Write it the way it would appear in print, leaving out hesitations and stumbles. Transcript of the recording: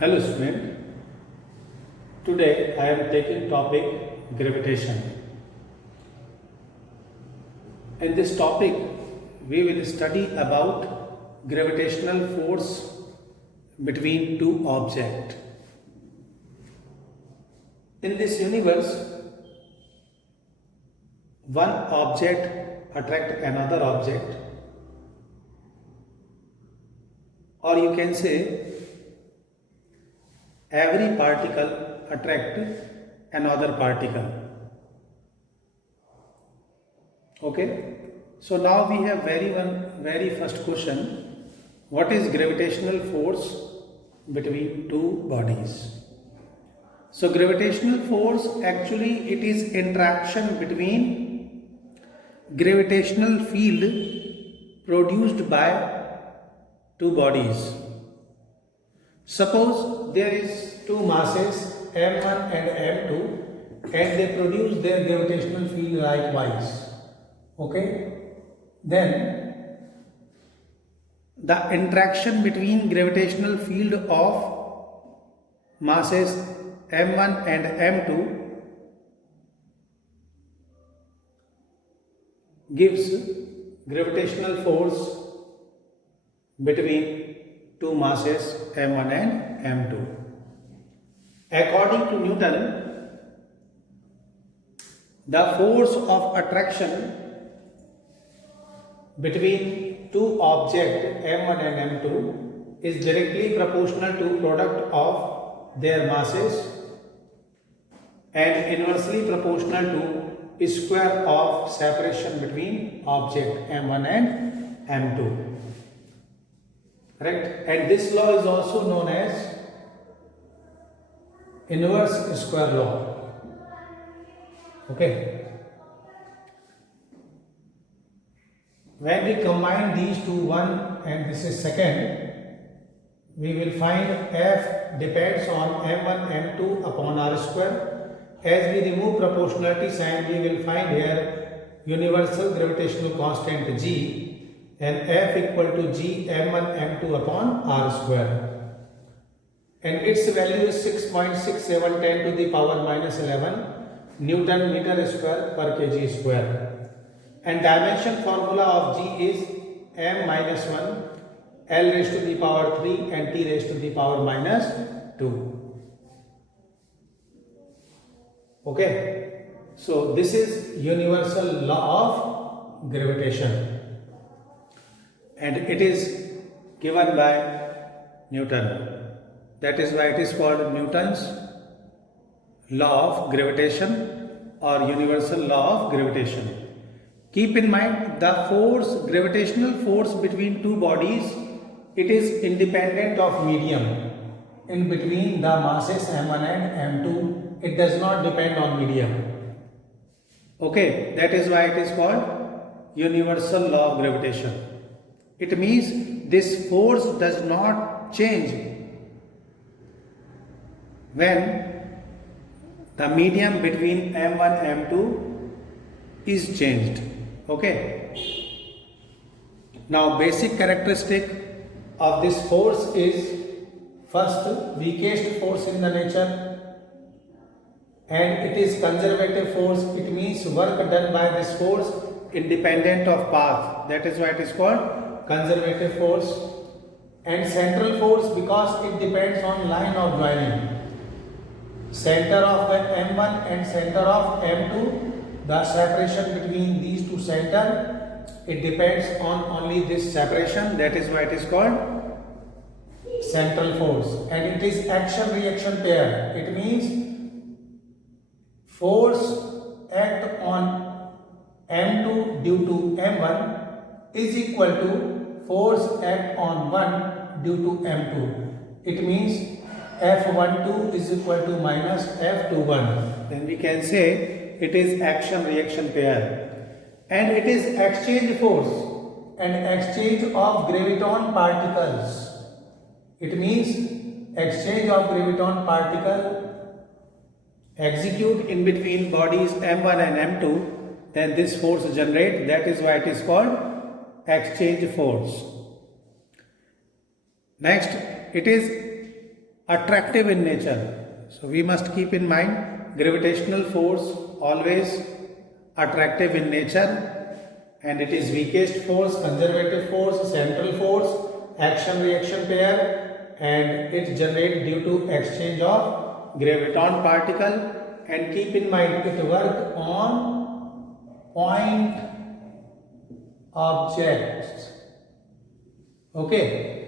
Hello student, today I am taking topic gravitation. In this topic we will study about gravitational force between two objects. In this universe, one object attracts another object, or you can say every particle attracts another particle. Okay, so now we have very first question. What is gravitational force between two bodies? So gravitational force, actually it is interaction between gravitational field produced by two bodies. Suppose there is two masses m1 and m2 and they produce their gravitational field likewise. Okay, then the interaction between gravitational field of masses m1 and m2 gives gravitational force between two masses m1 and m2. According to Newton, the force of attraction between two objects m1 and m2 is directly proportional to product of their masses and inversely proportional to square of separation between object m1 and m2. Correct? And this law is also known as inverse square law. Okay. When we combine these two, one and this is second, we will find F depends on m1 m2 upon r square. As we remove proportionality sign, we will find here universal gravitational constant G, and F equal to G m1 m2 upon r square, and its value is 6.6710 to the power minus 11 Newton meter square per kg square, and dimension formula of G is m minus 1 L raised to the power 3 and T raised to the power minus 2. Okay, so this is universal law of gravitation, and it is given by Newton. That is why it is called Newton's law of gravitation or universal law of gravitation. Keep in mind, the force, gravitational force between two bodies, it is independent of medium in between the masses m1 and m2. It does not depend on medium. Okay, that is why it is called universal law of gravitation. It means this force does not change when the medium between m1 and m2 is changed. Okay. Now basic characteristic of this force is, first, weakest force in the nature, and it is conservative force. It means work done by this force independent of path. That is why it is called conservative force. And central force, because it depends on line of joining. Center of the m1 and center of m2, the separation between these two center, it depends on only this separation. That is why it is called central force. And it is action reaction pair. It means force act on m2 due to m1 is equal to force act on 1 due to m2. It means F12 is equal to minus F21. Then we can say it is action reaction pair, and it is exchange force and exchange of graviton particles. It means exchange of graviton particle execute in between bodies m1 and m2, then this force generate. That is why it is called exchange force. Next, it is attractive in nature. So we must keep in mind gravitational force always attractive in nature, and it is weakest force, conservative force, central force, action reaction pair, and it generated due to exchange of graviton particle. And keep in mind it work on point objects. Okay.